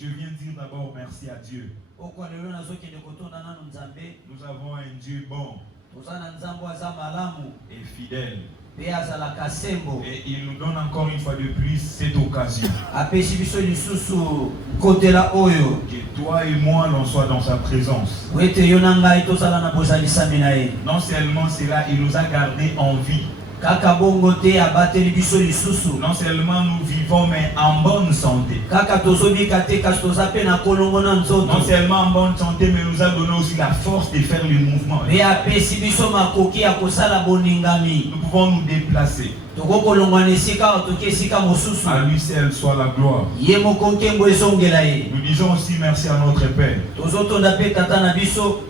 Je viens dire d'abord merci à Dieu. Nous avons un Dieu bon et fidèle. Et il nous donne encore une fois de plus cette occasion. Que toi et moi l'on soit dans sa présence. Non seulement cela, il nous a gardés en vie. Non seulement nous vivons, mais en bonne santé. Non seulement en bonne santé, mais nous a donné aussi la force de faire le mouvement. Nous pouvons nous déplacer. À lui seul soit la gloire. Nous disons aussi merci à notre Père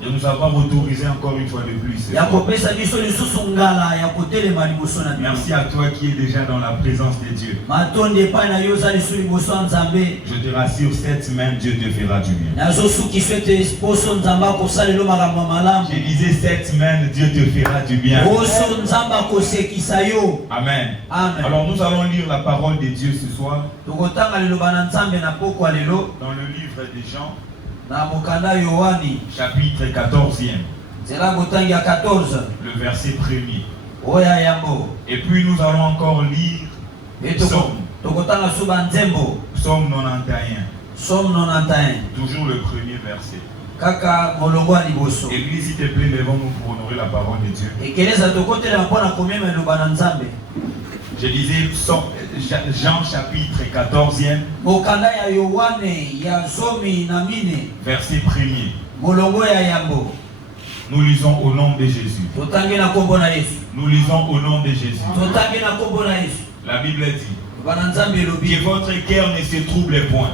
de nous avoir autorisé encore une fois de plus. Merci à toi qui es déjà dans la présence de Dieu. Je te rassure, cette semaine Dieu te fera du bien. Je disais cette semaine Dieu te fera du bien. Amen. Amen. Alors nous allons lire la parole de Dieu ce soir dans le livre de Jean, chapitre 14e, le verset 1er. Et puis nous allons encore lire Psaume 91, toujours le premier verset. Église, s'il te plaît, lèvons-nous pour honorer la parole de Dieu. Je disais Jean chapitre 14e, verset 1er. Nous lisons au nom de Jésus. Nous lisons au nom de Jésus. La Bible dit que votre cœur ne se trouble point.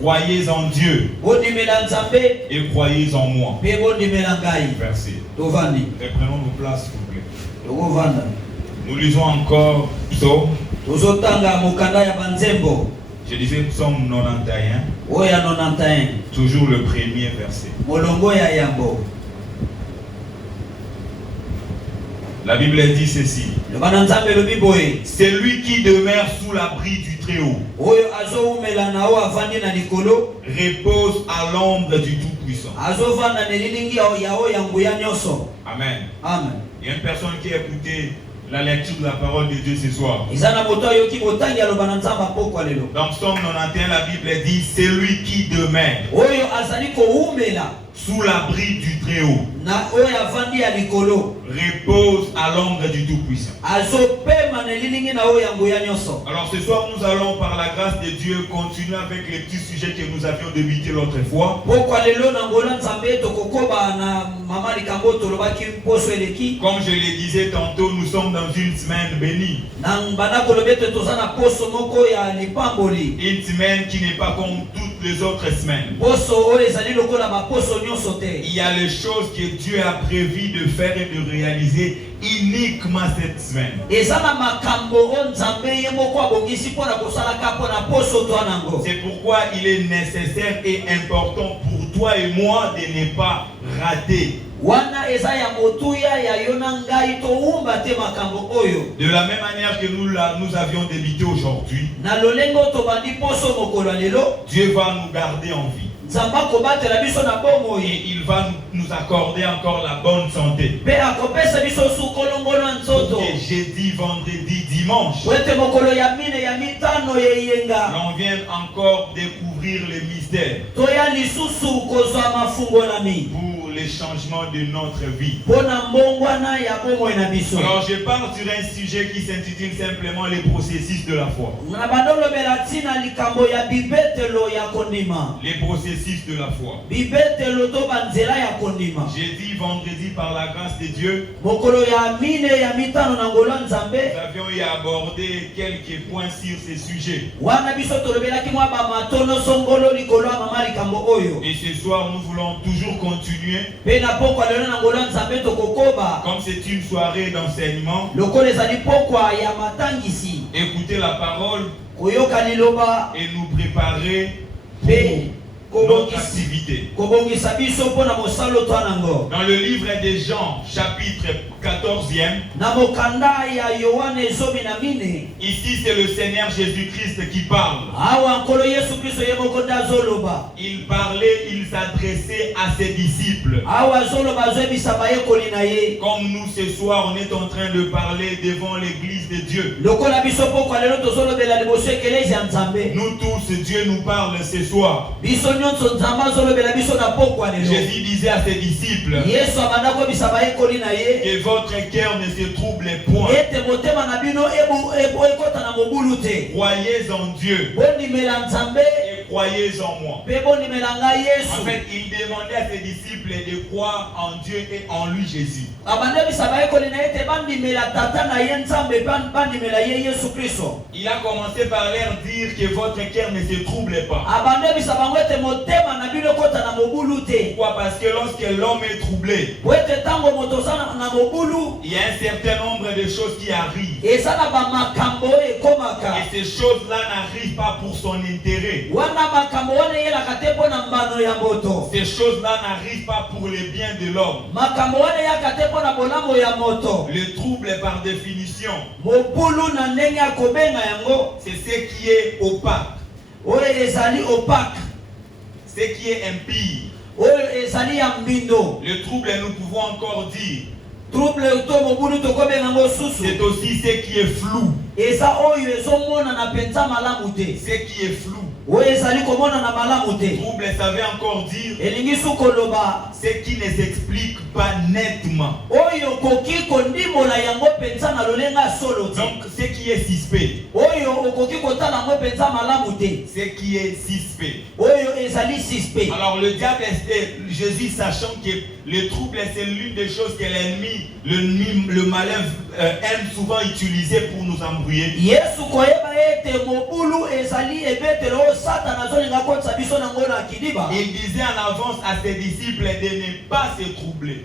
Croyez en Dieu et croyez en moi. Verset. Reprenons nos places, s'il vous plaît. Nous lisons encore Psaume. Je disais Psaume 91. Toujours le premier verset. La Bible dit ceci. C'est lui qui demeure sous l'abri du Très-Haut repose à l'ombre du Tout-Puissant. Amen. Amen. Il y a une personne qui a écouté la lecture de la parole de Dieu ce soir. Dans Psaume 91, la Bible dit c'est lui qui demeure sous l'abri du Très-Haut repose à l'ombre du Tout-Puissant. Alors ce soir nous allons par la grâce de Dieu continuer avec les petits sujets que nous avions débutés l'autre fois. Comme je le disais tantôt, nous sommes dans une semaine bénie. Une semaine qui n'est pas comme toutes les autres semaines. Il y a les choses que Dieu a prévu de faire et de réaliser uniquement cette semaine. C'est pourquoi il est nécessaire et important pour toi et moi de ne pas rater. De la même manière que nous avions débuté aujourd'hui, Dieu va nous garder en vie. Et il va nous accorder encore la bonne santé. Jeudi, vendredi, dimanche, l'on vient encore découvrir les mystères pour les changements de notre vie. Alors je parle sur un sujet qui s'intitule simplement les processus de la foi. Les processus de la foi. Jeudi, vendredi, par la grâce de Dieu, nous avions eu à aborder quelques points sur ces sujets. Et ce soir, nous voulons toujours continuer. Comme c'est une soirée d'enseignement, écouter la parole et nous préparer pour notre activité. Dans le livre de Jean, chapitre 14e. Ici c'est le Seigneur Jésus-Christ qui parle. Il parlait, il s'adressait à ses disciples. Comme nous ce soir on est en train de parler devant l'église de Dieu. Nous tous, Dieu nous parle ce soir. Jésus disait à ses disciples que votre cœur ne se trouble point. Croyez en Dieu et croyez en moi. En fait, il demandait à ses disciples de croire en Dieu et en lui Jésus. Il a commencé par leur dire que votre cœur ne se trouble pas. Pourquoi? Parce que lorsque l'homme est troublé, il y a un certain nombre de choses qui arrivent. Et ces choses-là n'arrivent pas pour son intérêt. Ces choses-là n'arrivent pas pour le bien de l'homme. Le trouble par définition, c'est ce qui est opaque. Ce qui est impie. Le trouble, nous pouvons encore dire, c'est aussi ce qui est flou. Ce qui est flou. Trouble, ça veut encore dire ce qui ne s'explique pas nettement. Donc ce qui est suspect. Ce qui est suspect. Alors le diable, Jésus sachant que le trouble c'est l'une des choses que l'ennemi, le malin aime souvent utiliser pour nous embrouiller. Il disait en avance à ses disciples de ne pas se troubler.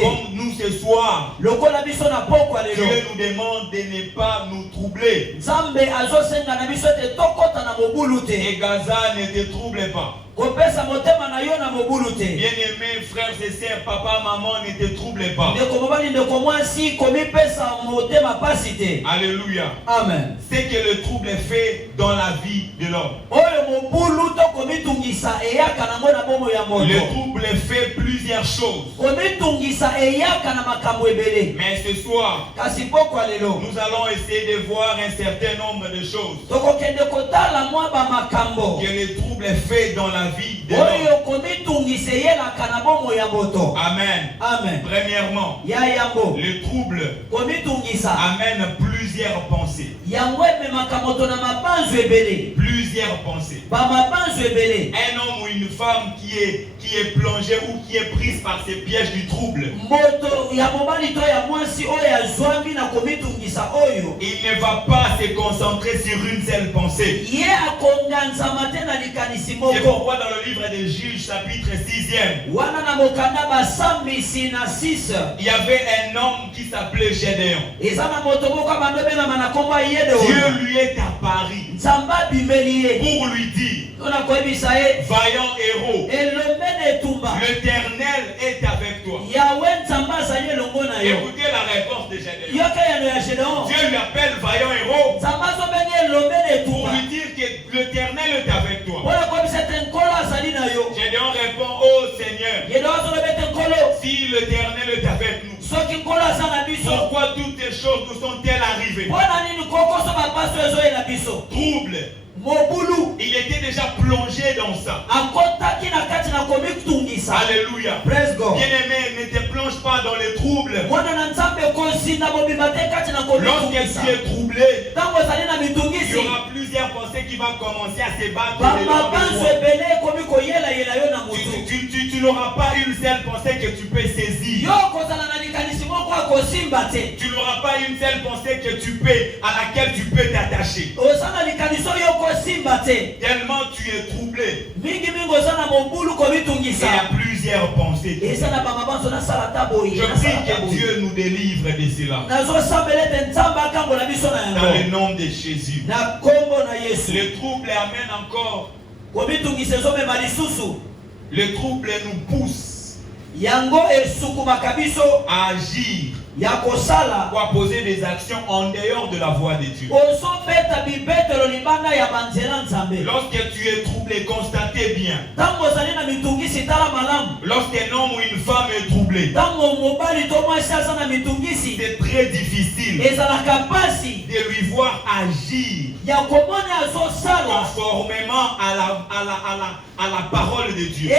Comme nous ce soir, Dieu nous demande de ne pas nous troubler. Et Gaza ne te trouble pas. Bien-aimés frères et sœurs, papa, maman, ne te trouble pas. Alléluia. Amen. C'est que le trouble fait dans la vie de l'homme. Le trouble fait plusieurs choses. Mais ce soir, nous allons essayer de voir un certain nombre de choses que le trouble fait dans la vie de l'homme. Amen. Amen. Premièrement, le trouble amène plusieurs pensées. Plusieurs pensées. Un homme ou une femme qui est plongé ou qui est prise par ces pièges du trouble, il ne va pas se concentrer sur une seule pensée. C'est pourquoi dans le livre des Juges, chapitre 6e, il y avait un homme qui s'appelait Gédéon. Dieu lui est apparu pour lui dire, vaillant héros, l'Éternel est avec toi. Écoutez la réponse de Gédéon. Dieu lui appelle vaillant héros pour lui dire que l'Éternel est avec toi. Gédéon répond, oh Seigneur, si l'Éternel est avec nous, pourquoi toutes ces choses nous sont-elles arrivées? Trouble. Il était déjà plongé dans ça. Alléluia. Bien-aimé, ne te plonge pas dans les troubles. Lorsque tu es troublé, il y aura plusieurs pensées qui vont commencer à se battre. Tu n'auras pas une seule pensée que tu peux saisir. Tu n'auras pas une seule pensée à laquelle tu peux t'attacher. Tellement tu es troublé. Il y a plusieurs pensées. Je prie que Dieu nous délivre de cela. Dans le nom de Jésus. Le trouble amène encore. Le trouble nous pousse à agir, ou à poser des actions en dehors de la voie de Dieu. Lorsque tu es troublé, constatez bien. Lorsqu'un homme ou une femme est troublé, c'est très difficile de lui voir agir conformément à la parole de Dieu.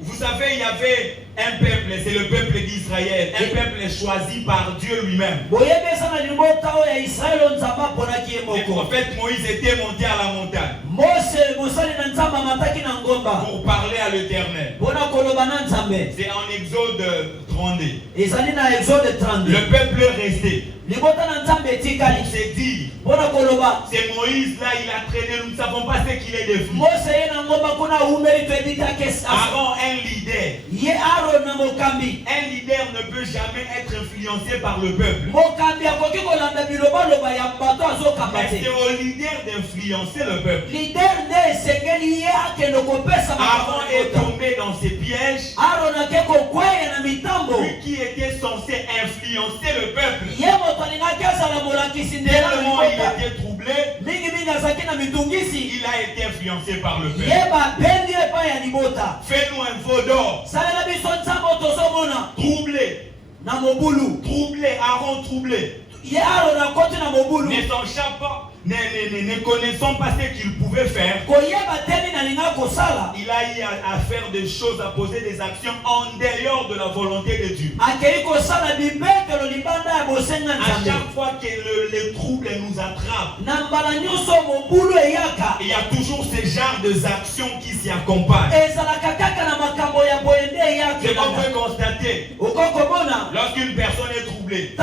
Vous savez, il y avait un peuple, c'est le peuple d'Israël, un peuple choisi par Dieu lui-même. Le prophète Moïse était monté à la montagne pour parler à l'Éternel. C'est en Exode 32. Le peuple est resté. On s'est dit, c'est Moïse là, il a traîné, nous ne savons pas ce qu'il est devenu. Aaron, un leader ne peut jamais être influencé par le peuple. Mais c'est au leader d'influencer le peuple. Aaron est tombé dans ses pièges. Lui qui était censé influencer le peuple. Tellement il était troublé, il a été influencé par le peuple. Fais-nous un veau d'or. Troublé. Aaron troublé. Ne connaissant pas ce qu'il pouvait faire, il a eu à faire des choses, à poser des actions en dehors de la volonté de Dieu. À chaque fois que le trouble nous attrape, il y a toujours ce genre d'actions qui s'y accompagnent. C'est qu'on peut constater, lorsqu'une personne est troublée,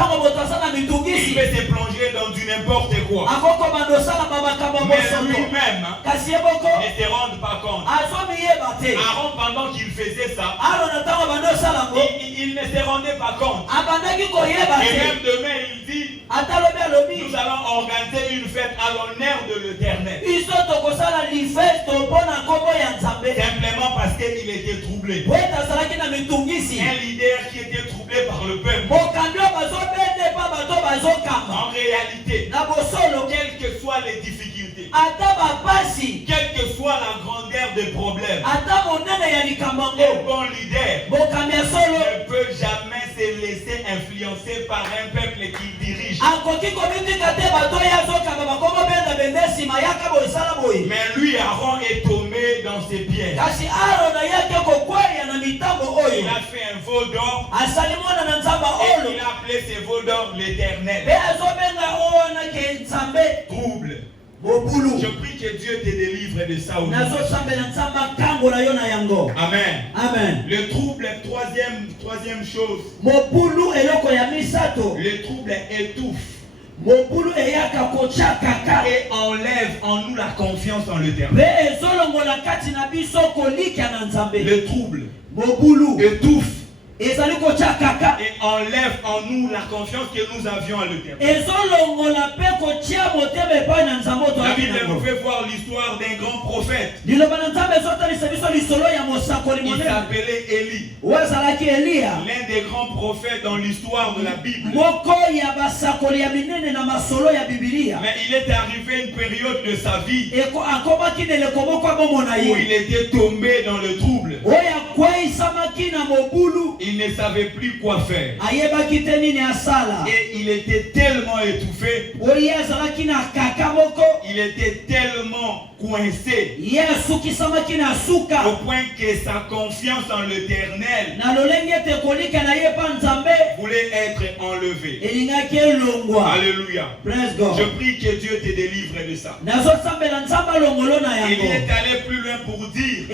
il peut se plonger dans du n'importe quoi. Mais lui-même ne se rend pas compte. Aaron, pendant qu'il faisait ça, il ne se rendait pas compte. Et même demain, il dit, nous allons organiser une fête à l'honneur de l'Éternel. Simplement parce qu'il était troublé. Un leader qui était troublé par le peuple. En réalité, quelles que soient les difficultés, quelle que soit la grandeur des problèmes, un bon leader ne peut jamais se laisser influencer par un peuple qu'il dirige. Mais lui, Aaron, est tombé dans ses pièges. Il a fait un veau d'or et il a appelé ce veau d'or l'Éternel. Trouble. Je prie que Dieu te délivre de ça aujourd'hui. Amen. Amen. Le trouble, troisième chose. Le trouble étouffe et enlève en nous la confiance en l'Éternel. Le trouble étouffe et enlève en nous la confiance que nous avions à l'Éternel. La Bible nous fait voir l'histoire d'un grand prophète. Il s'appelait Élie. L'un des grands prophètes dans l'histoire de la Bible. Mais il est arrivé une période de sa vie où il était tombé dans le trouble. Il ne savait plus quoi faire. Et il était tellement étouffé. Il était tellement coincé au point que sa confiance en l'Éternel voulait être enlevée. Alléluia. Je prie que Dieu te délivre de ça. Il est allé plus loin pour dire,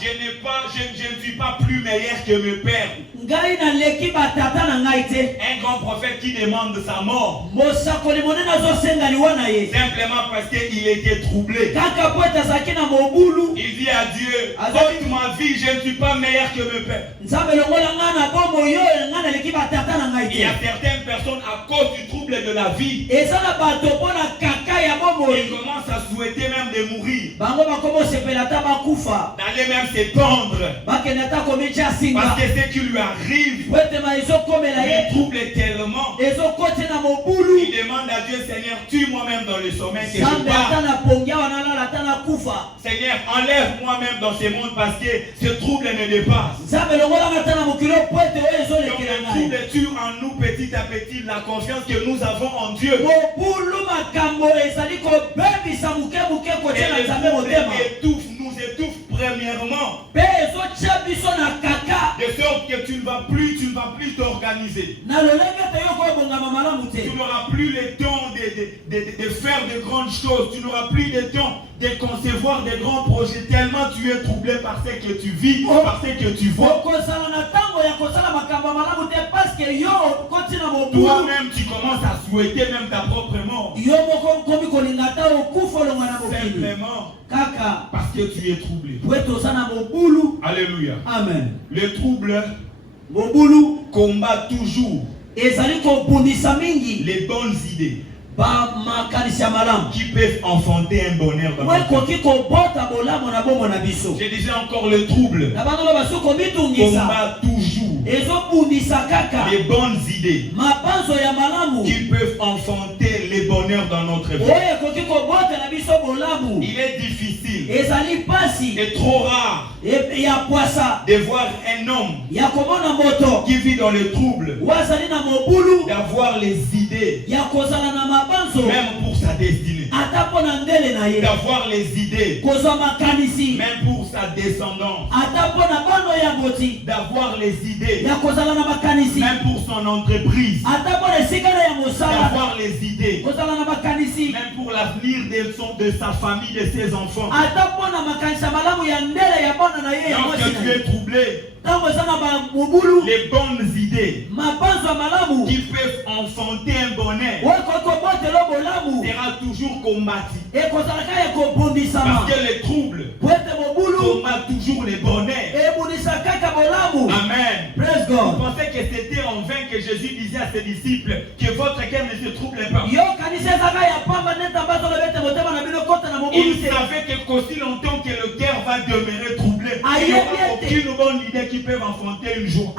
je ne suis pas plus meilleur que mes pères. Un grand prophète qui demande sa mort simplement parce qu'il était troublé. Il dit à Dieu, toute ma vie je ne suis pas meilleur que mes pères. Il y a certaines personnes à cause du trouble de la vie Ils commencent à souhaiter même de mourir. D'aller même s'étendre. Parce que ce qui lui arrive lui trouble tellement. Il demande à Dieu, Seigneur, tue-moi même dans le sommeil que je pars. Seigneur, enlève-moi même dans ce monde parce que ce trouble me dépasse. Donc le trouble tue en nous petit à petit la confiance que nous avons en Dieu. Et le trouble nous étouffe premièrement. De sorte que tu ne vas plus t'organiser. Tu n'auras plus le temps de faire de grandes choses. Tu n'auras plus le temps de concevoir des grands projets. Tellement tu es troublé par ce que tu vis, par ce que tu vois. Toi-même tu commences à souhaiter même ta propre mort. Simplement parce que tu es troublé. Alléluia. Amen. Le trouble combat toujours les bonnes idées qui peuvent enfanter un bonheur dans notre vie. Je disais encore, le trouble combat toujours les bonnes idées qui peuvent enfanter les bonheurs dans notre vie. Il est difficile et trop rare de voir un homme qui vit dans le trouble d'avoir les idées même pour sa destinée, d'avoir les idées même pour sa descendance, d'avoir les idées même pour son entreprise, d'avoir les idées même pour l'avenir de sa famille, de ses enfants. Donc tu es troublé, les bonnes idées qui peuvent enfanter un bonheur sera toujours combattu. Parce que les troubles combattent toujours les bonheurs. Amen. Vous pensez que c'était en vain que Jésus disait à ses disciples que votre cœur ne se trouble pas? Il savait qu'aussi longtemps que le cœur va demeurer troublé, il n'y aura aucune bonne idée qui peut enfanter une joie.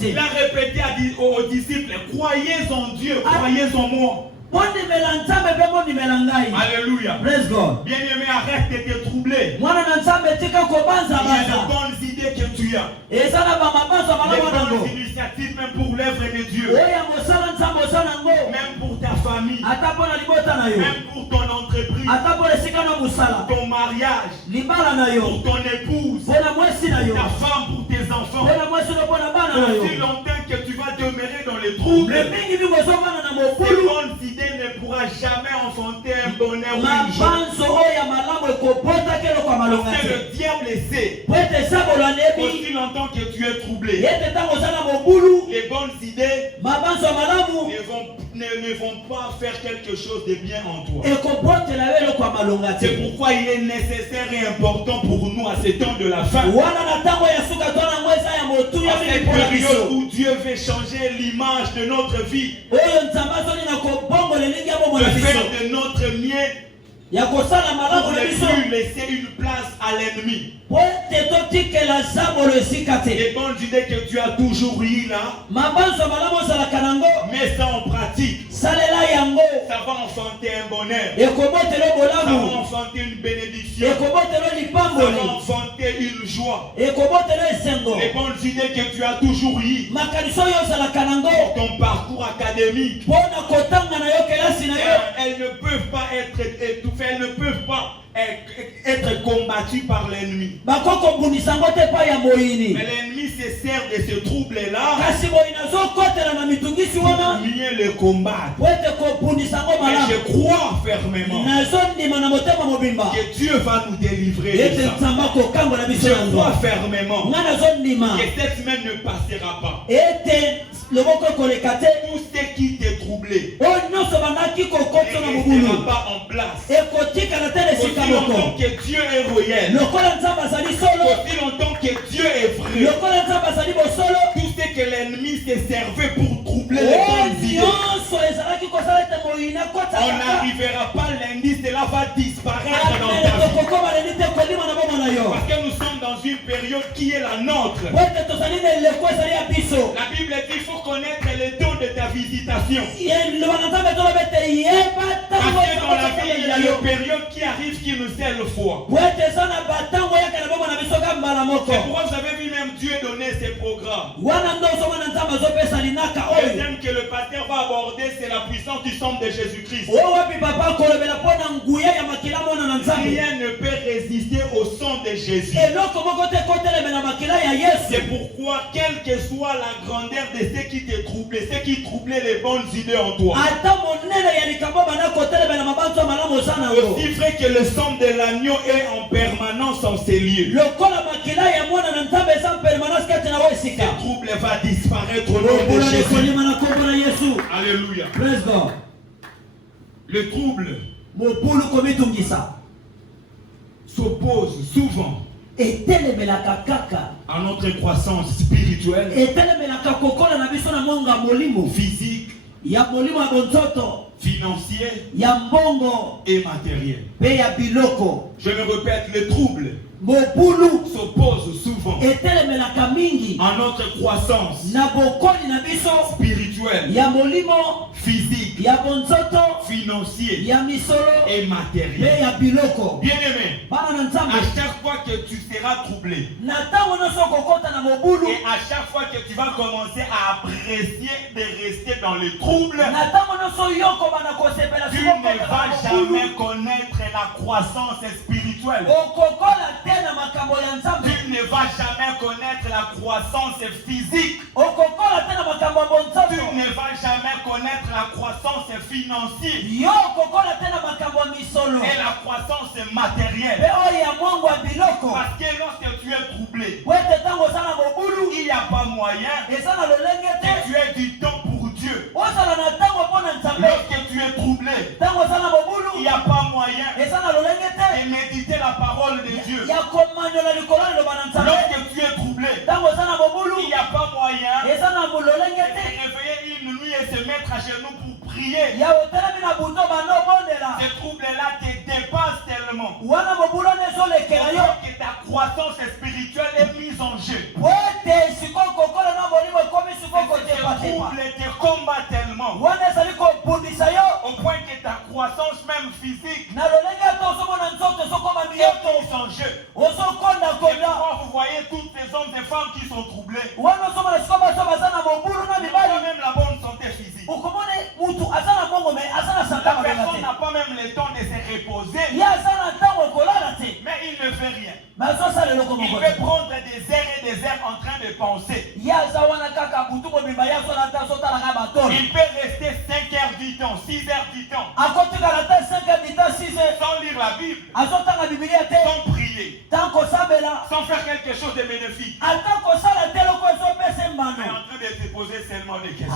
Il a répété aux disciples, croyez en Dieu, croyez en moi. Alléluia. Bien-aimé, arrête de te troubler. Il y a de bonnes idées que tu as. Des bonnes initiatives même pour l'œuvre de Dieu. Même pour ta famille. Même pour ton entreprise. Ton mariage. Pour ton épouse. Ta femme, pour tes enfants. Aussi longtemps que tu vas demeurer dans les troubles, ces bonnes idées ne pourra jamais enfanter un bonheur ou une joie. C'est le diable sait. Aussi longtemps que tu es troublé, les bonnes idées ne vont pas faire quelque chose de bien en toi. C'est pourquoi il est nécessaire et important pour nous à ce temps de la fin, à cette période où Dieu veut changer l'image de notre vie, de faire de notre mieux pour ne plus laisser une place à l'ennemi. Les bonnes idées que tu as toujours eues là, mets ça en pratique. Ça va enfanter un bonheur. Ça va enfanter une bénédiction. Ça va enfanter une joie. Les bonnes idées que tu as toujours eues pour ton parcours académique, elles ne peuvent pas être étouffées, elles ne peuvent pas être combattu par l'ennemi. Mais l'ennemi se sert de ce trouble-là pour mieux le combattre. Mais je crois fermement que Dieu va nous délivrer de ça. Je crois fermement que cette semaine ne passera pas. Tout ce qui t'est troublé ne restera pas en place. Aussi longtemps que Dieu est réel, aussi longtemps que Dieu est vrai, tout ce que l'ennemi s'est servi pour troubler les bonnes idées, n'arrivera pas lundi, cela va disparaître dans ta vie. Parce que nous sommes dans une période qui est la nôtre. La Bible dit qu'il faut connaître les dons de ta visitation. Parce que dans la vie, il y a une période qui arrive qui nous sert le foi. C'est pourquoi vous avez vu même Dieu donner ses programmes. Le thème que le pasteur va aborder, c'est la puissance du sang de Jésus-Christ. Rien ne peut résister au sang de Jésus. C'est pourquoi, quelle que soit la grandeur de ce qui te troublait, ce qui troublait les bonnes idées en toi, aussi vrai que le sang de l'agneau est en permanence en ces lieux, le trouble va disparaître au nom de Jésus. Alléluia. Le trouble s'oppose souvent à notre croissance spirituelle, physique, financier et matériel. Je me répète, le trouble s'oppose souvent à notre croissance spirituelle, physique, financier et matériel. Bien-aimé, à chaque fois que tu seras troublé et à chaque fois que tu vas commencer à apprécier de rester dans le trouble, tu ne vas jamais connaître la croissance spirituelle. Tu ne vas jamais connaître la croissance physique. Tu ne vas jamais connaître la croissance financière et la croissance matérielle. Parce que lorsque tu es troublé, il n'y a pas moyen que tu aies du temps pour Dieu. Lorsque tu es troublé, il n'y a pas moyen de méditer la parole de Dieu. Lorsque tu es troublé, il n'y a pas moyen de te réveiller une nuit et se mettre à genoux pour prier. Ce trouble-là te dépasse tellement que ta croissance spirituelle est mise en jeu. Ce trouble te combat tellement au point que ta croissance même physique est mise en jeu. Et pourquoi vous voyez toutes ces hommes et femmes qui sont troublés, même la bonne santé physique, la personne n'a pas même le temps de se reposer, mais il ne fait rien. Il peut prendre des heures et des heures en train de penser. Il peut rester 5 heures du temps, 6 heures du temps, sans lire la Bible, sans prier, sans faire quelque chose de bénéfique, mais en train de se poser seulement des questions.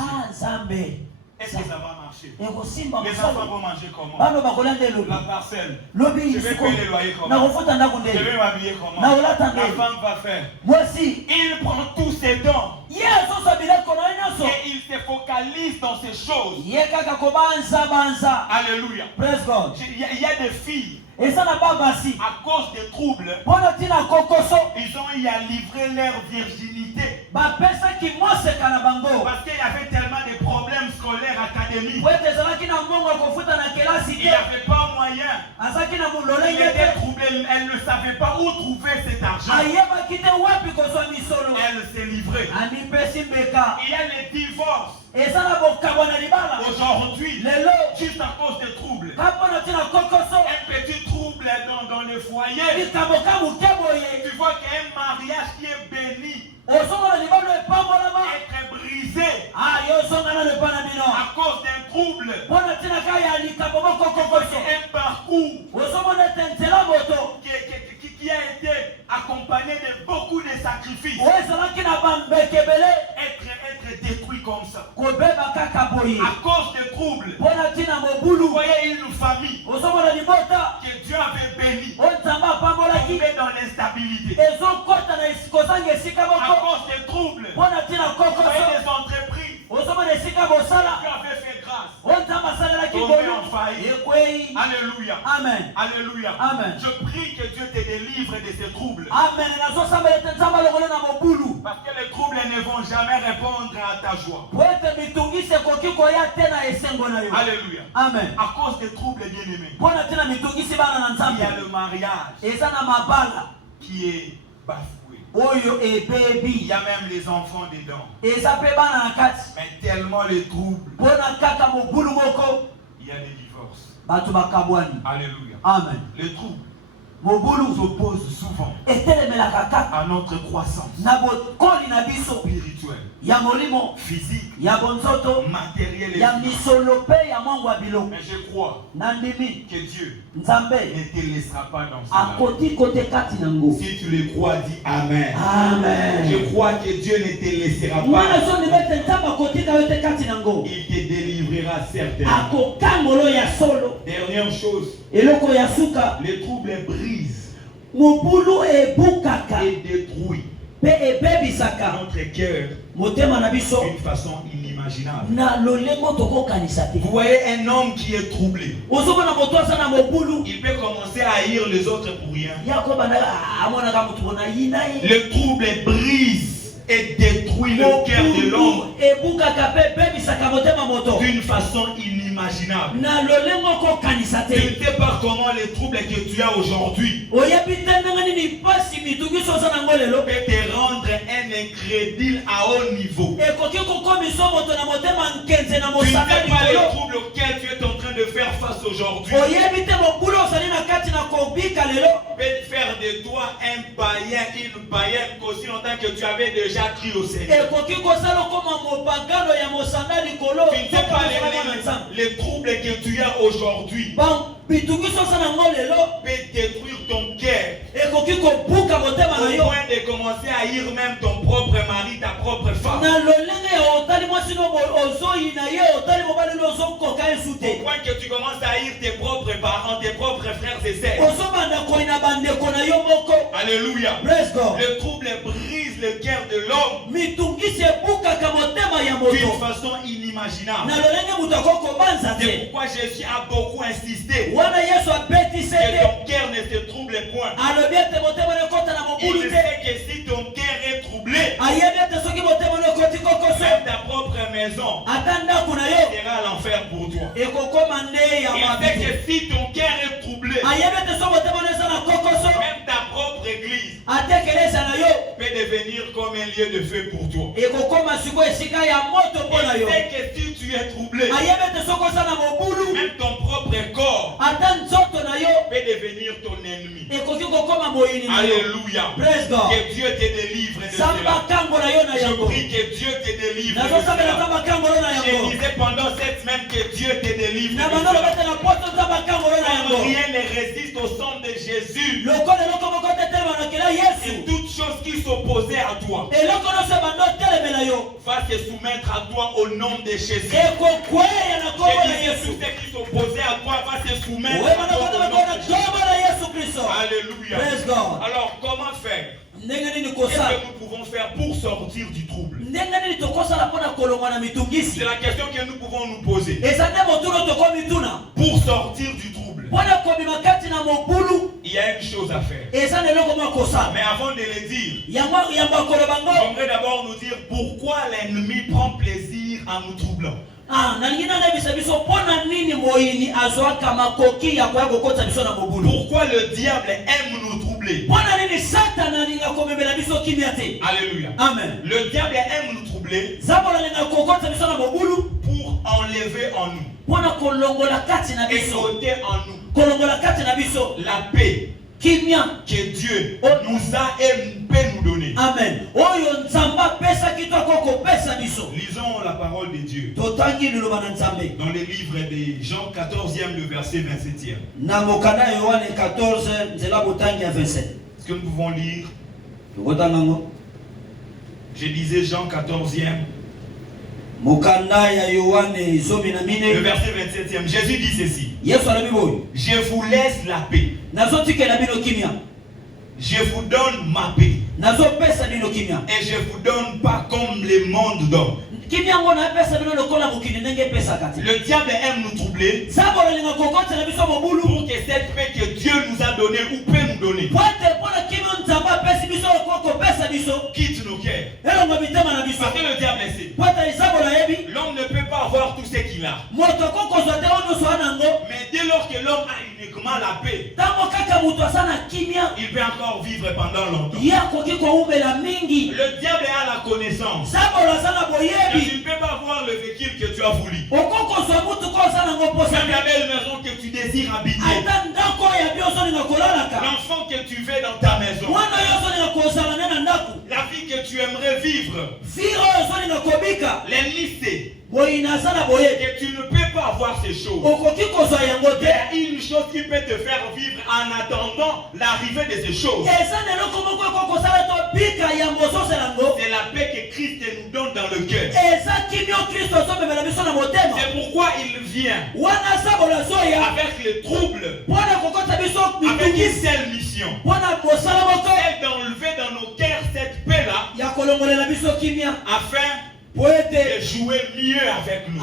Est-ce que ça va marcher? Les enfants vont manger comment? La parcelle. Je vais payer les loyers comment? Je vais m'habiller comment? La femme va faire. Il prend tous ses dons et il se focalise dans ces choses. Alléluia. Il y a des filles, à cause des troubles, ils ont eu à livrer leur virginité parce qu'il y avait tellement de problèmes scolaires académiques. Il n'y avait pas moyen. Il était troublé, elle ne savait pas où trouver cet argent. Elle s'est livrée. Il y a les divorces aujourd'hui, juste à cause des troubles. Un petit trouble dans le foyer. Tu vois qu'un mariage qui est béni être brisé à cause d'un trouble. Un parcours qui a été accompagné de beaucoup de sacrifices. Être détruit comme ça à cause des troubles. Vous voyez une famille que Dieu avait bénie tombée dans l'instabilité à cause des troubles. Vous voyez des entreprises Dieu avait fait grâce failles. Alléluia. Amen. Alléluia. Amen. Je prie que Dieu te délivre de ces troubles. Amen. Parce que les troubles ne vont jamais répondre à ta joie. Alléluia. Amen. À cause des troubles bien-aimés, il y a le mariage qui est bafoué. Il y a même les enfants dedans. Mais tellement les troubles, il y a des divorces. Alléluia. Amen. Les troubles s'opposent souvent à notre croissance spirituelle, physique, matérielle. Mais je crois que Dieu ne te laissera pas dans cela. Si tu le crois, dis Amen. Amen. Je crois que Dieu ne te laissera pas. Il te délivrera certainement. Dernière chose, les troubles brisent et détruisent notre cœur d'une façon inimaginable. Vous voyez un homme qui est troublé, il peut commencer à haïr les autres pour rien. Le trouble brise et détruit le cœur de l'homme d'une façon inimaginable. Tu ne sais pas comment les troubles que tu as aujourd'hui peut te rendre un incrédule à haut niveau. Tu ne sais pas les troubles auxquels tu es en train de faire face aujourd'hui. Peut faire de toi un païen, une païenne qu'aussi longtemps que tu avais déjà crié au Seigneur. Tu ne sais pas les troubles que tu as aujourd'hui peut détruire ton cœur au point de commencer à haïr même ton propre mari, ta propre femme. Au point que tu commences à haïr tes propres parents, tes propres frères et sœurs. Alléluia. Le trouble brise le cœur de l'homme d'une façon inimaginable. C'est pourquoi Jésus a beaucoup insisté que ton cœur ne se trouble point. Il sait que si ton cœur est troublé, même ta propre maison sera l'enfer pour toi. Il sait que si ton cœur est troublé, même ta propre église peut devenir comme un lieu de feu pour toi. Il sait que si tu es troublé, même ton propre corps peut devenir ton ennemi. Alléluia. Que Dieu te délivre de cela. Je prie que Dieu te délivre de cela. Je disais pendant cette semaine que Dieu te délivre de cela. Rien ne résiste au sang de Jésus. Et toute chose qui s'opposait à toi va se soumettre à toi au nom de Jésus. Tout ce qui s'opposait à toi va se soumettre à toi au nom de Jésus. Alléluia. Alors comment faire? Qu'est-ce que nous pouvons faire pour sortir du trouble? C'est la question que nous pouvons nous poser. Pour sortir du trouble, il y a une chose à faire. Mais avant de le dire, j'aimerais d'abord nous dire pourquoi l'ennemi prend plaisir en nous troublant. Pourquoi le diable aime nous troubler? Alléluia. Amen. Le diable aime nous troubler pour enlever en nous et ôter en nous la paix que Dieu nous a et peut nous donner. Amen. Lisons la parole de Dieu dans le livre de Jean 14e, le verset 27e. Est-ce que nous pouvons lire? Je disais Jean 14e. Le verset 27e. Jésus dit ceci: je vous laisse la paix. Je vous donne ma paix. Et je vous donne pas comme le monde donne. Le diable aime nous troubler pour que cette paix que Dieu nous a donnée ou peut nous donner quitte nos cœurs. Parce que le diable sait. L'homme ne peut pas avoir tout ce qu'il a. Mais dès lors que l'homme a uniquement la paix, il peut encore vivre pendant longtemps. Le diable a la connaissance. Et tu ne peux pas avoir le véhicule que tu as voulu. Même la belle maison que tu désires habiter. L'enfant que tu veux dans ta maison. La vie que tu aimerais vivre. Les lycées. Et tu ne peux pas avoir ces choses. Il y a une chose qui peut te faire vivre en attendant l'arrivée de ces choses. C'est la paix que Christ nous donne dans le cœur. C'est pourquoi il vient avec les troubles, avec une seule mission, celle d'enlever dans nos cœurs cette paix-là, afin de jouer mieux avec nous.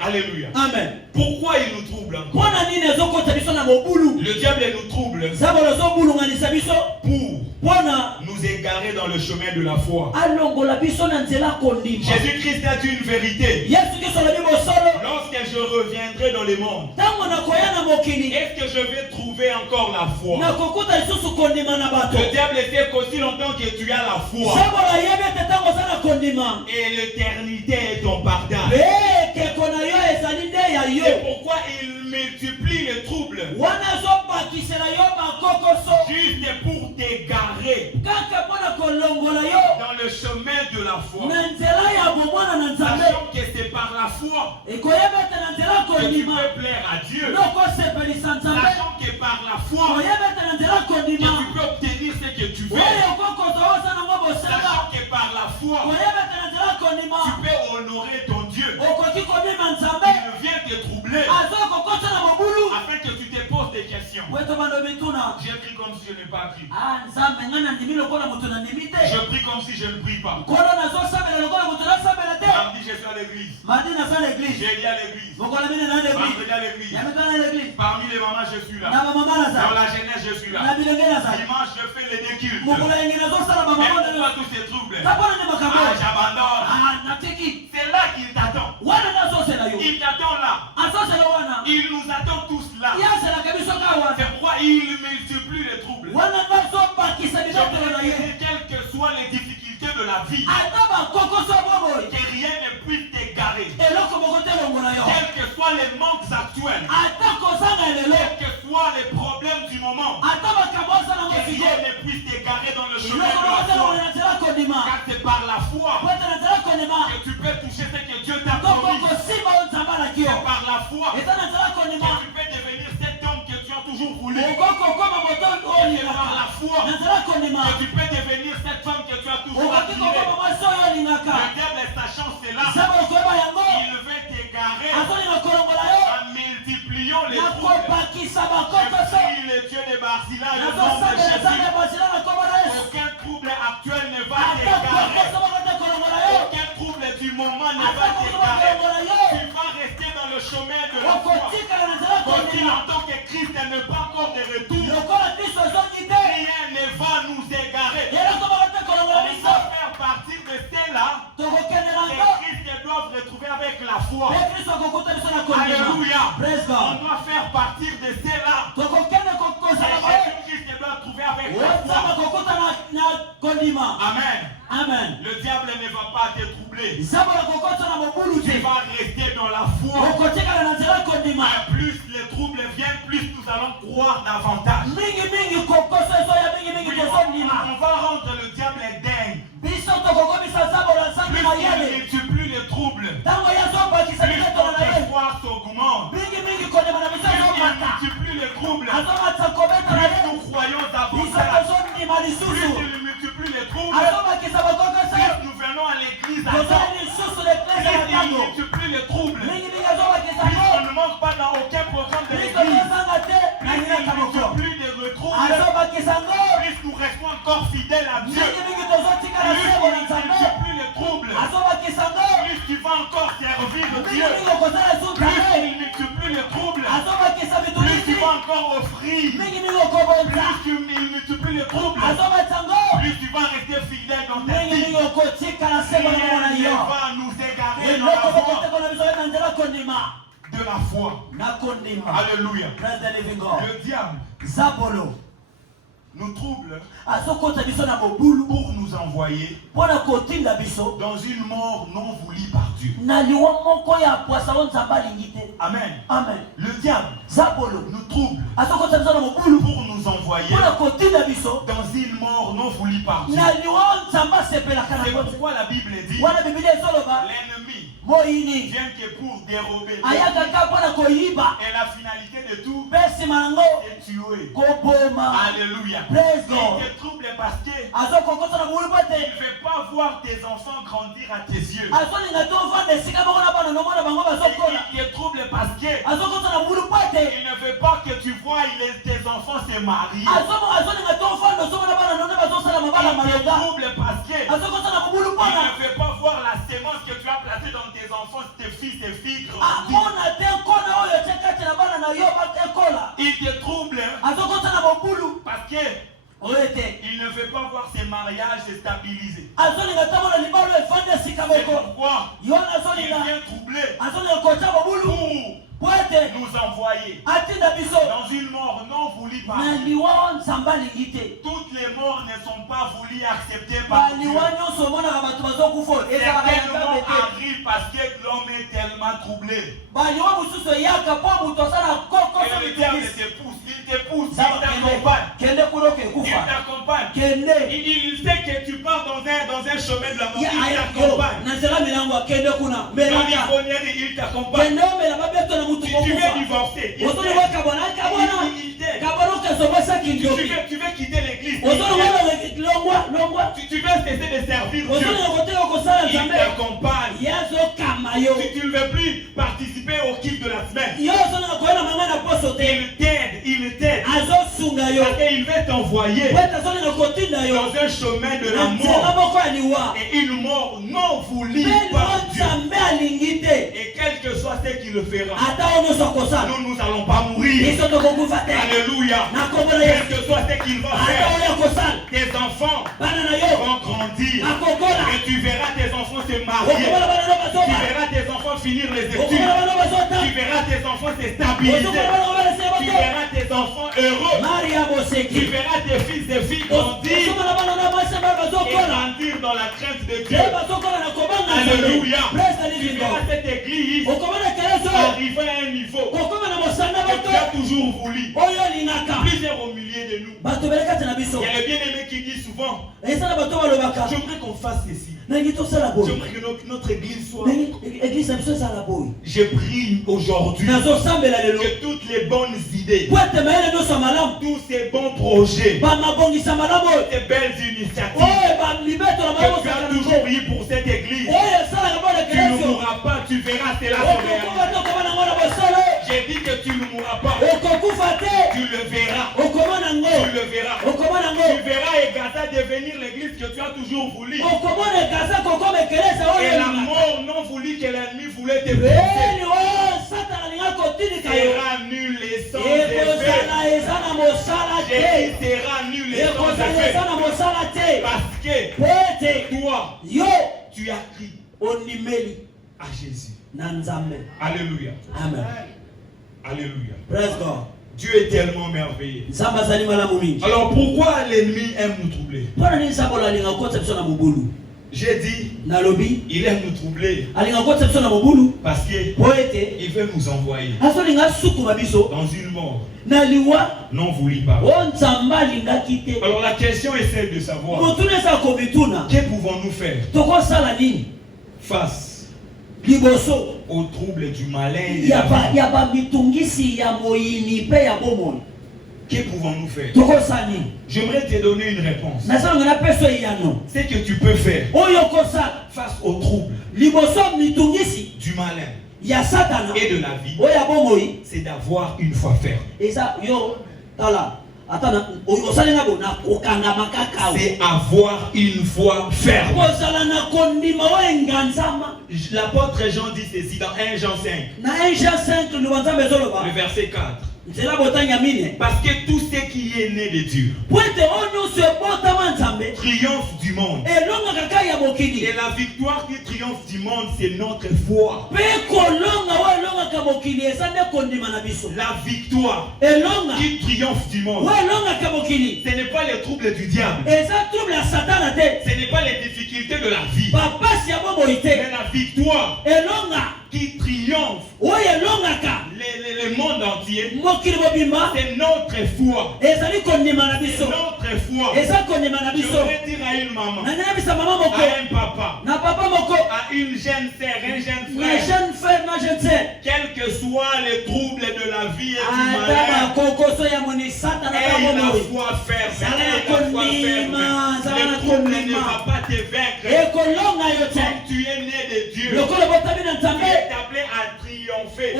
Alléluia. Amen. Pourquoi il nous trouble encore? Le diable nous trouble pour nous égarer dans le chemin de la foi. Jésus-Christ a dit une vérité. Lorsque je reviendrai dans le monde, est-ce que je vais trouver encore la foi? Le diable sait qu'aussi longtemps que tu as la foi et l'éternité est ton pardon. C'est pourquoi il multiplie les troubles juste pour t'égarer dans le chemin de la foi. Sachant que c'est par la foi que tu peux plaire à Dieu. Sachant que par la foi que tu peux obtenir ce que tu veux. Sachant que par la foi tu peux honorer ton Dieu. Il vient te troubler afin que tu te poses des questions. J'ai pris comme si je n'ai pas pris. Je prie comme si je ne prie pas. Mardi, je suis à l'église. Jeudi à l'église. Vendredi à l'église. Parmi les mamans, je suis là. Dans la jeunesse, je suis là. Dimanche, je fais les décules. Mais pourquoi tous ces troubles? J'abandonne. C'est là qu'il t'attend. Il t'attend là. Il nous attend tous là. C'est pourquoi il multiplie les troubles. Quelles que soient les difficultés de la vie, que rien ne puisse t'égarer. Quels que soient les manques actuels, quels que soient les problèmes du moment, que rien ne puisse t'égarer dans le chemin de la foi. Car c'est par la foi que tu peux toucher ce que Dieu t'a promis. C'est par la foi que tu peux devenir cet homme que tu as toujours voulu. C'est par la foi que tu peux devenir cette femme que tu as toujours attirée. Le diable, sa chance est là. Il veut t'égarer en multipliant les troubles. Je prie le Dieu de Barzillai, le nom de Jésus. Aucun trouble actuel ne va t'égarer. Aucun trouble du moment ne va t'égarer. Tu vas rester dans le chemin de la foi. Aussi longtemps que Christ n'est pas encore de retour, rien ne va nous égarer. On doit faire partie de ceux-là que Christ doit retrouver avec la foi. Alléluia. On doit faire partie de ceux-là que Jésus-Christ doit trouver avec la foi. Amen. Amen. Le diable ne va pas te troubler. Tu vas rester dans la foi. Plus les troubles viennent, plus nous allons croire davantage. On va rendre le diable dingue. Plus il multiplie les troubles, plus ton espoir s'augmente. Plus il multiplie les troubles, plus nous croyons davantage. Plus il multiplie les troubles, plus nous venons à l'église à temps. Plus il multiplie les troubles, plus on ne manque pas dans aucun programme de l'église. Plus il multiplie les troubles, plus plus nous restons encore fidèles à Dieu, plus il ne multiplie les troubles, plus tu vas encore servir Dieu, plus il multiplie les troubles, plus tu vas encore offrir, plus il multiplie les troubles, plus tu vas rester fidèle dans ta vie. Il ne va nous égarer dans la voie de la foi. Alléluia. Le diable nous trouble pour nous envoyer dans une mort non voulue par Dieu. Amen. Amen. Le diable nous trouble pour nous envoyer dans une mort non voulue par Dieu. C'est pourquoi la Bible dit l'ennemi vient que pour dérober. Et la finalité de tout est tuer. Alléluia. Il te trouble parce que il ne veut pas voir tes enfants grandir à tes yeux. Il te trouble parce que il ne veut pas que tu vois tes enfants se marier. Il te trouble parce que il ne veut pas voir la sémence que tu as placée dans tes enfants, tes fils, tes filles grandir. Il te trouble parce que il ne veut pas voir ses mariages se stabiliser. C'est pourquoi il vient troubler pour nous envoyer dans une mort non voulue par Dieu. Toutes les morts ne sont pas voulues acceptées par Dieu. Certaines morts arrivent parce que l'homme est tellement troublé. Et le diable te pousse, il t'accompagne. Il sait que tu pars dans un chemin de la mort. Il t'accompagne. Il t'accompagne. Si tu veux divorcer, il t'aide. Tu veux quitter l'église, tu veux cesser de servir Dieu, il t'accompagne. Si tu ne veux plus participer au kiff de la semaine, il t'aide. Parce qu'il veut t'envoyer dans un chemin de la mort, et une mort non voulue par Dieu. Et quel que soit ce qu'il le fera, nous n'allons pas mourir. Alléluia. Quel que soit ce qu'il va faire, tes enfants vont grandir. Et tu verras tes enfants se marier. Tu verras tes enfants finir les études. Tu verras tes enfants se stabiliser. Tu verras tes enfants heureux. Tu verras tes fils et filles grandir. Et grandir dans la crainte de Dieu. Alléluia. Tu verras cette église arriver à un niveau que tu as toujours voulu. Plusieurs au milieu de nous. Il y a les bien-aimés qui disent souvent, j'aimerais qu'on fasse ceci. J'aimerais que notre église soit. Je prie aujourd'hui que toutes les bonnes idées, tous ces bons projets, toutes ces belles initiatives que tu as toujours eu pour cette église, tu ne mourras pas, tu verras cela se réaliser. J'ai dit que tu ne mourras pas. Tu le verras. Tu le verras. Tu verras Egasa devenir l'église que tu as toujours voulu. Et la mort non voulue que l'ennemi voulait te pousser sera nulle et sans effet. J'ai dit sera nulle et sans effet. Parce que toi, tu as crié à Jésus. Alléluia. Amen. Alléluia. Praise God. Dieu est tellement merveilleux. Alors pourquoi l'ennemi aime nous troubler? J'ai dit, il aime nous troubler parce qu'il veut nous envoyer dans une mort non voulue par Dieu. Alors la question est celle de savoir, que pouvons-nous faire face au trouble du malin et de la vie? Que pouvons-nous faire? J'aimerais te donner une réponse. Ce que tu peux faire face au trouble du malin et de la vie, c'est d'avoir une foi ferme. C'est avoir une foi ferme. L'apôtre Jean dit ceci dans 1 Jean 5. Le verset 4. Parce que tout ce qui est né de Dieu triomphe du monde. Et la victoire qui triomphe du monde, c'est notre foi. La victoire qui triomphe du monde, ce n'est pas les troubles du diable. Ce n'est pas les difficultés de la vie. Mais la victoire qui triomphe le monde entier, c'est notre foi. C'est notre foi. Je voudrais dire à une maman, à un papa, à une jeune sœur, un jeune frère, quel que soit les troubles de la vie et du malheur, aie la foi ferme. Le trouble ne va pas te vaincre. Comme tu es né de Dieu, tu es appelé à triompher.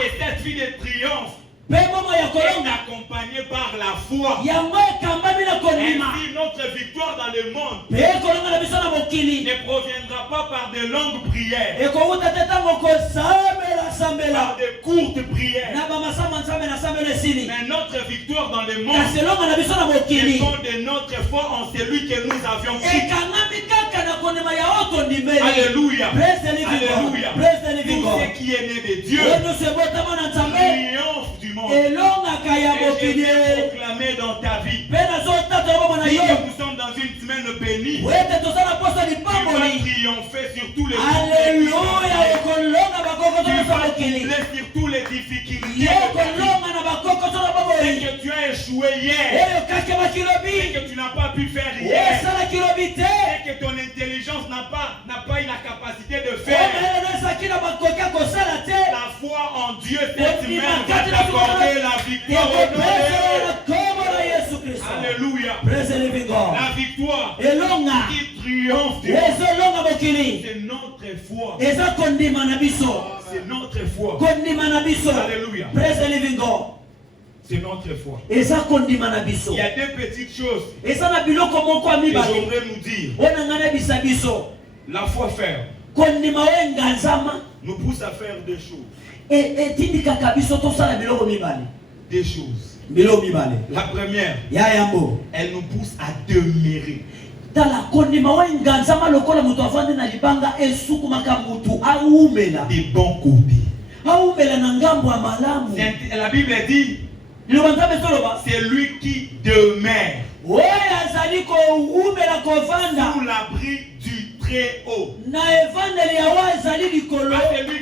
Et cette vie de triomphe est accompagnée par la foi. Ainsi, notre victoire dans le monde ne proviendra pas par de longues prières, par de courtes prières. Mais notre victoire dans le monde dépend de notre foi en celui que nous avions pris. Alléluia. Alléluia. Tout ce qui est né de Dieu triomphe du monde. Et je viens proclamer dans ta vie, si nous sommes dans une semaine bénie, tu vas triompher sur tous les Alléluia. tu vas combler sur toutes les difficultés et que tu as échoué hier, et que tu n'as pas pu faire hier, et que ton intelligence n'a pas eu la capacité de faire. La foi en Dieu cette semaine va t'accorder la victoire au nom de Jésus. Alléluia. La victoire qui triomphe de c'est notre foi. C'est notre foi. Alléluia. C'est notre foi. Il y a deux petites choses que j'aimerais nous dire. La foi ferme nous pousse à faire deux choses. Des choses. La première, elle nous pousse à demeurer. Des bons côtés. La Bible dit, c'est lui qui demeure sous l'abri du Très-Haut. Pas celui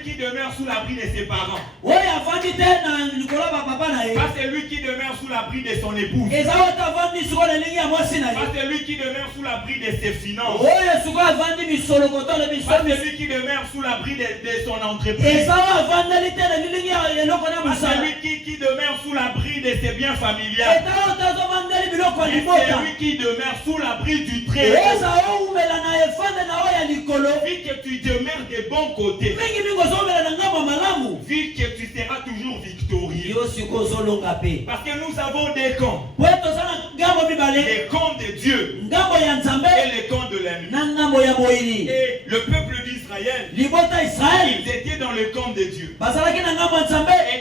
qui demeure sous l'abri de ses parents. Pas celui qui demeure sous l'abri de son épouse. Pas celui qui demeure sous l'abri de ses finances. Pas celui qui demeure sous l'abri de son entreprise. Pas celui qui demeure sous l'abri de ses biens familiales. C'est celui qui demeure sous l'abri du Très-Haut. Vu que tu demeures des bons côtés, vu que tu seras toujours victorieux. Parce que nous avons des camps. Les camps de Dieu et les camps de l'ennemi. Et le peuple d'Israël, ils étaient dans le camp de Dieu. Et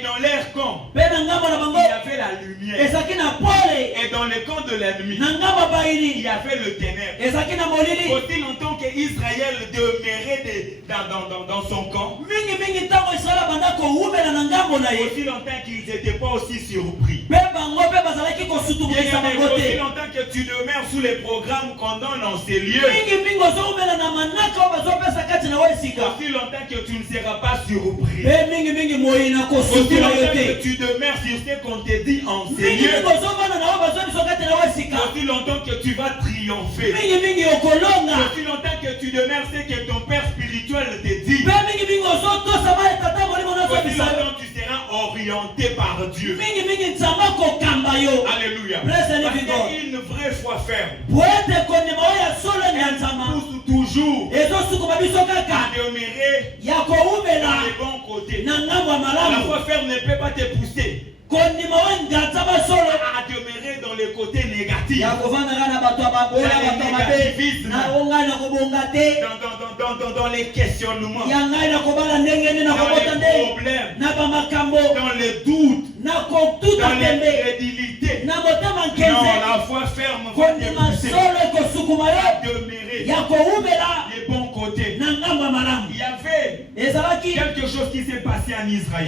dans leur camp, il y avait la lumière. Et dans le camp de l'ennemi, il y avait le ténèbre. Aussi longtemps qu'Israël demeurait dans son camp, aussi longtemps qu'ils n'étaient pas aussi surpris. Aussi longtemps que tu demeures sous les programmes qu'on donne en ces lieux, aussi longtemps que tu ne seras pas surpris. Aussi longtemps que tu demeures sur ce qu'on te dit en ces lieux, aussi longtemps que tu vas triompher. Aussi longtemps que tu demeures ce que ton père spirituel te dit, aussi longtemps tu seras orienté par Dieu. Alléluia. Parce qu'une vraie foi ferme, elle pousse toujours à demeurer dans les bons côtés. La foi ferme ne peut pas te pousser à côté négatif. Dans les questionnements, dans les problèmes, dans les doutes, dans l'incrédulité. Non, la foi ferme va te pousser à demeurer les bons côtés. Il y avait quelque chose qui s'est passé en Israël.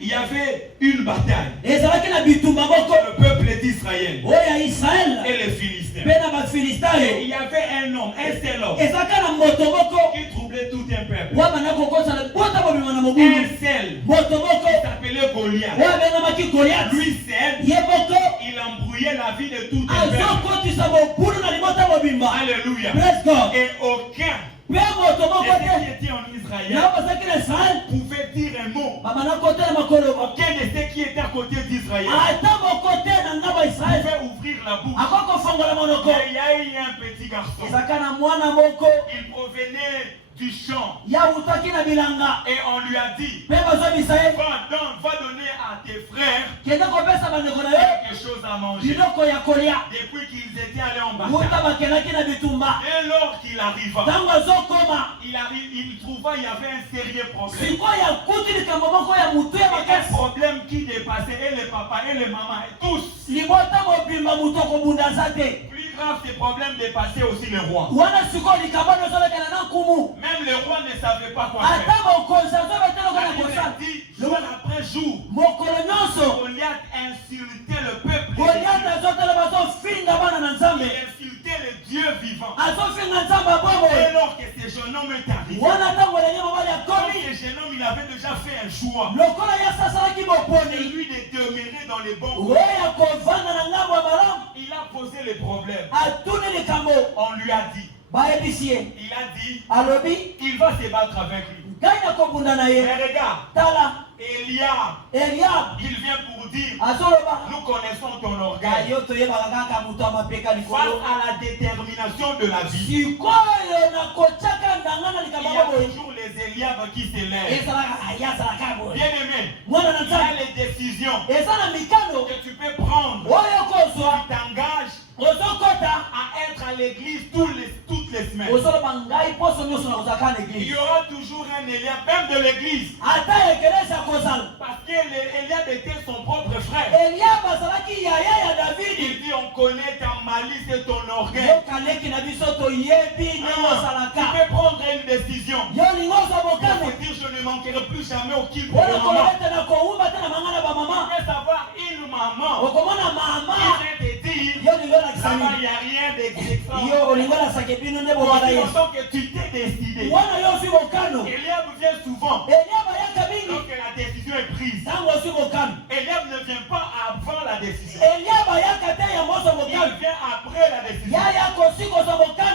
Il y avait une bataille entre le peuple d'Israël et les Philistins. Et il y avait un homme, un seul homme, qui troublait tout un peuple. Un seul, qui s'appelait Goliath. Lui seul, il embrouillait la vie de tout un peuple. Alléluia. Et aucun de ceux qui étaient en Israël pouvait dire un mot. Aucun de ceux qui étaient à côté d'Israël pouvait ouvrir la bouche. Mais il y a eu un petit garçon. Il provenait du champ. Et on lui a dit, va donner à tes frères quelque chose à manger. Depuis qu'ils étaient allés en bataille. Et lors qu'il arriva, il trouva il y avait un sérieux problème. Un problème qui dépassait et les papas et les mamans et tous. Plus grave, ces problèmes dépassaient aussi les rois. Même les rois ne savaient pas quoi faire. Il a dit, jour après jour, Goliath insultait le peuple. Il insultait le Dieu vivant. Et alors que ce jeune homme est arrivé, ce jeune homme il avait déjà fait un choix. Celui de demeurer dans les bons côtés. Il a posé les problèmes. On lui a dit. Il a dit, il va se battre avec lui. Mais regarde, Eliab, il vient pour dire, nous connaissons ton orgueil. Face à la détermination de la vie, il y a toujours les Eliab qui s'élèvent. Bien aimé, il y a les décisions que tu peux prendre. Tu t'engages à être à l'église toutes les semaines. Il y aura toujours un Eliab, même de l'église. Parce que Eliab était son propre frère. Il dit, on connaît ta malice et ton orgueil. Tu peux prendre une décision. Il faut dire, je ne manquerai plus jamais au kill pour le moment. Tu peux savoir une maman qui vient te dire, là-bas, il n'y a rien d'extraordinaire. Pour que tu t'es décidé. Eliab vient souvent. Donc la décision est prise. Eliab ne vient pas avant la décision. Il vient après la décision.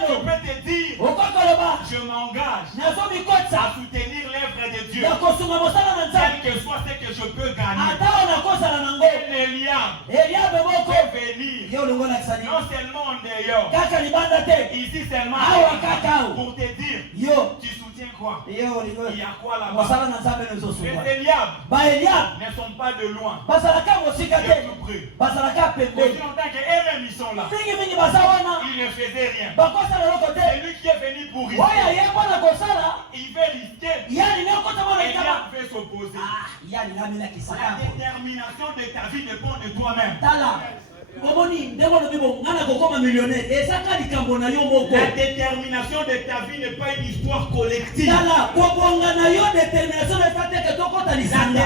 Je peux te dire, je m'engage à soutenir l'œuvre de Dieu. Quel que soit ce que je peux gagner. Eliab peut venir. Non seulement en dehors. Ici seulement. Pour te dire, tu soutiens quoi? Il y a quoi là-bas? Les Eliab ne sont pas de loin. De tout près. Aussi longtemps qu'eux-mêmes ils sont là. Ils ne faisaient rien. C'est lui qui est venu pour risquer. Il veut risquer. Eliab veut s'opposer. La détermination de ta vie dépend de toi-même. La détermination de ta vie n'est pas une histoire collective. La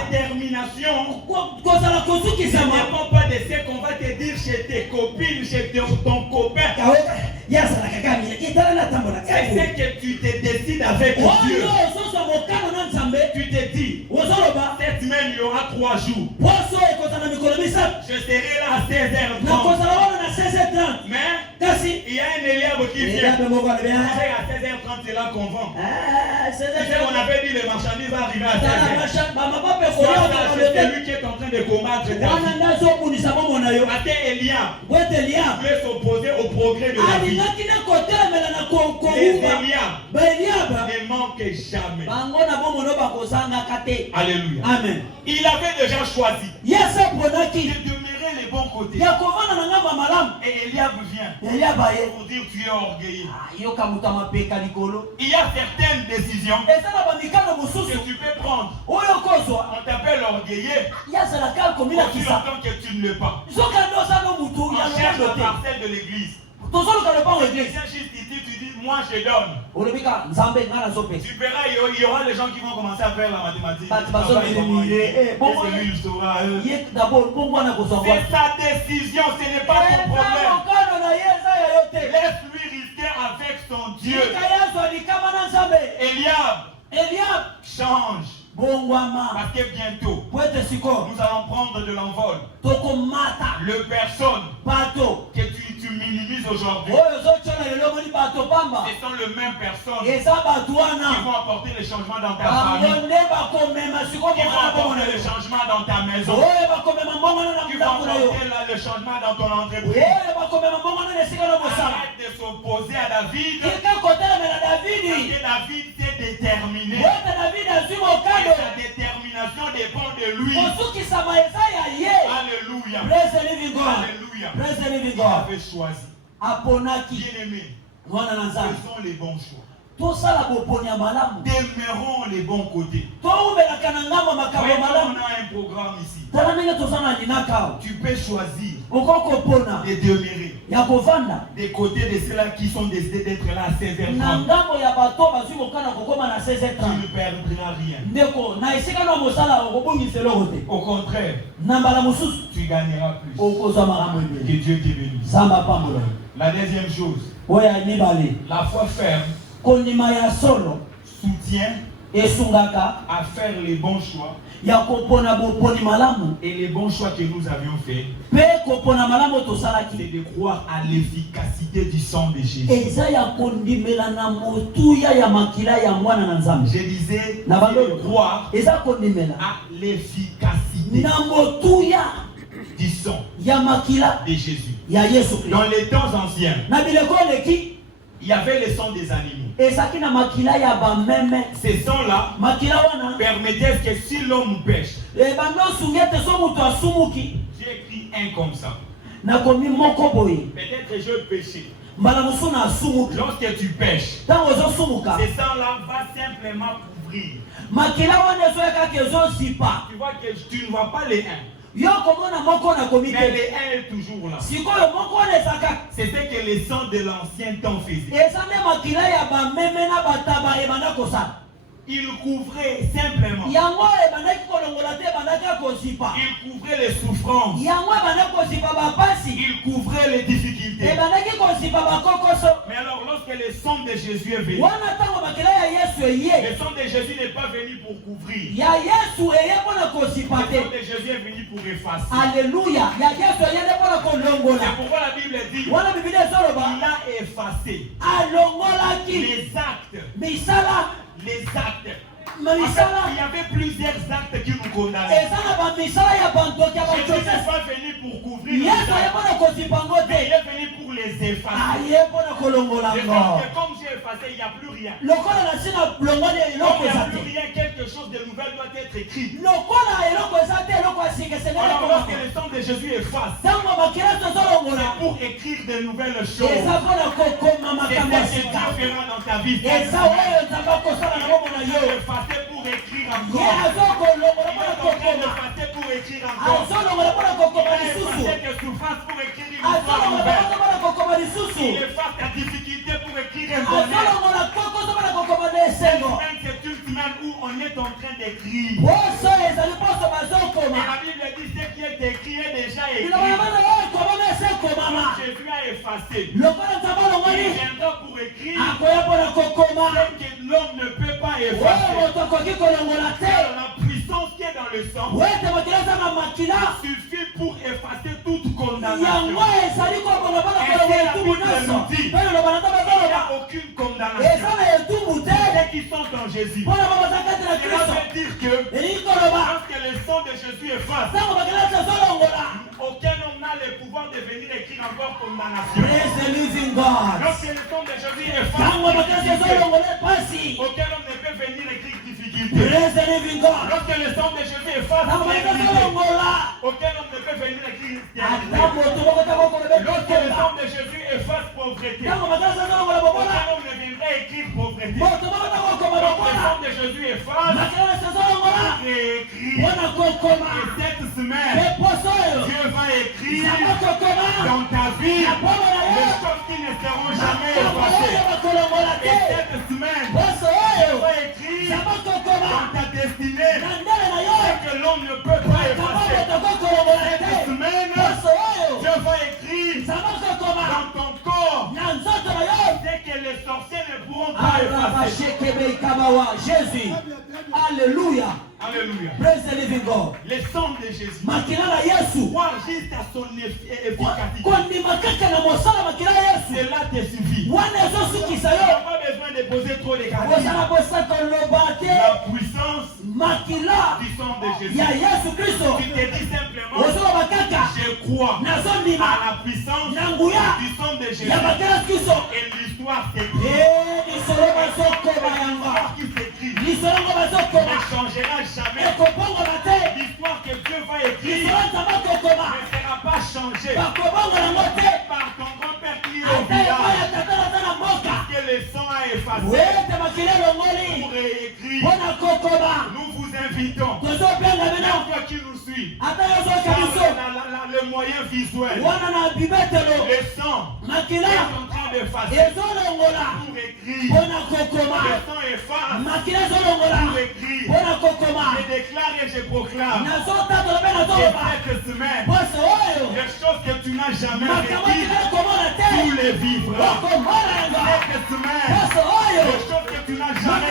détermination ne dépend pas de ce qu'on va te dire chez tes copines, chez ton copain. C'est ce que tu te décides avec Dieu. Tu te dis, cette semaine il y aura 3 jours. Je serai là à 16h30. Mais il y a un Eliab qui vient. À 16h30 c'est là qu'on vend. On avait dit les marchandises arrivent à 16h. C'est lui qui est en train de combattre ta vie. Eliab voulait s'opposer au progrès de la vie. Les Eliab ne manquent jamais. Alléluia. Amen. Il avait déjà choisi de demeurer les bon côté. Et Eliab vient pour dire tu es orgueilleux. Il y a certaines décisions que tu peux prendre. On t'appelle orgueilleux. Aussi longtemps que tu ne l'es pas. On cherche la parcelle de l'église. Tu dis moi je donne. Tu verras, il y aura les gens qui vont commencer à faire la mathématique. C'est sa décision, ce n'est pas ton problème. Laisse-lui risquer avec son Dieu. Eliab change. Parce que bientôt, nous allons prendre de l'envol. Le personne que tu minimises aujourd'hui, ce sont les mêmes personnes qui vont apporter les changements dans ta famille, qui vont apporter les changements dans ta maison, qui vont apporter le changement dans ton entreprise. Arrête de s'opposer à David, parce que David s'est déterminé. Sa détermination dépend de lui. Alléluia. Alléluia. Il avait choisi. Bien-aimé, faisons les bons choix. Demeurons les bons côtés. Voyons, on a un programme ici. Tu peux choisir de demeurer des côtés de ceux-là qui sont décidés d'être là à 16h30. Tu ne perdras rien. Au contraire, tu gagneras plus. Que Dieu te bénisse. La deuxième chose, la foi ferme soutient à faire les bons choix. Et les bons choix que nous avions faits, c'est de croire à l'efficacité du sang de Jésus. Je disais, de croire à l'efficacité du sang de Jésus. Dans les temps anciens, il y avait le sang des animaux. Ces sangs-là permettaient que si l'homme pêche, j'ai écrit un comme ça. Peut-être je péché. Lorsque tu pêches, ces sangs-là vont simplement couvrir. Tu vois que tu ne vois pas les uns. Mais les uns est toujours là. C'est ce que les sangs de l'ancien temps faisaient. Il couvrait simplement. Il couvrait les souffrances. Il couvrait les difficultés. Mais alors lorsque le sang de Jésus est venu, le sang de Jésus n'est pas venu pour couvrir. Le sang de Jésus est venu pour effacer. Alléluia. C'est pourquoi la Bible dit il a effacé les actes. Il y avait plusieurs actes qui nous condamnaient. Jésus n'est pas venu pour couvrir les actes, mais il est venu pour les effacer. Comme j'ai effacé, il n'y a plus rien. Comme il n'y a plus rien, quelque chose de nouvel doit être écrit. Alors lorsque le sang de Jésus efface, c'est pour écrire de nouvelles choses. C'est ce que Dieu fera dans ta vie. Pour écrire encore. Il est effacer pour écrire encore. Il est effacer tes souffrances pour écrire une histoire nouvelle. Il efface ta difficulté pour écrire un bonheur. C'est une semaine où on est en train d'écrire. Et la Bible dit ce qui est écrit est déjà écrit. Jésus a effacé. Il viendra pour écrire ce que l'homme ne peut pas effacer. La puissance qui est dans le sang suffit pour effacer toute condamnation. Et c'est la Bible nous dit, il n'y a aucune condamnation. Ceux qui sont en Jésus. Cela veut dire que lorsque le sang de Jésus efface, aucun homme n'a le pouvoir de venir écrire encore condamnation. Lorsque le sang de Jésus efface, aucun homme ne peut venir écrire difficulté. Lorsque le sang de Jésus efface, aucun homme ne peut venir écrire lorsque le sang de Jésus efface pauvreté, aucun homme ne viendra écrire pauvreté. Lorsque le sang de Jésus efface, réécrit. Et cette semaine, Dieu va écrire dans ta vie les choses qui ne seront jamais effacées. Et cette semaine, Dieu va écrire dans ta destinée ce que l'homme ne peut pas effacer. Cette semaine, Dieu va écrire dans ton corps ce que les sorciers ne pourront pas effacer. Jésus. Alléluia. Alléluia. Praise the living God. Le sang de Jésus. Makila Yesu. Voir juste à son efficacité. Cela te suffit. Tu n'as pas besoin de poser trop de questions. La puissance du sang de Jésus. Tu te dis simplement, je crois à la puissance du sang de Jésus. Et l'histoire s'écrit. L'histoire qui s'écrit ne changera jamais. L'histoire que Dieu va écrire ne sera pas changée par ton grand-père qui est au village. Parce que le sang a effacé pour réécrire. Nous vous invitons, même toi qui nous suis, le moyen visuel, le sang est en train d'effacer pour écrire. Le sang efface pour écrire. Je déclare et je proclame que cette semaine, les choses que tu n'as jamais vécues, tu les vivras. Cette semaine,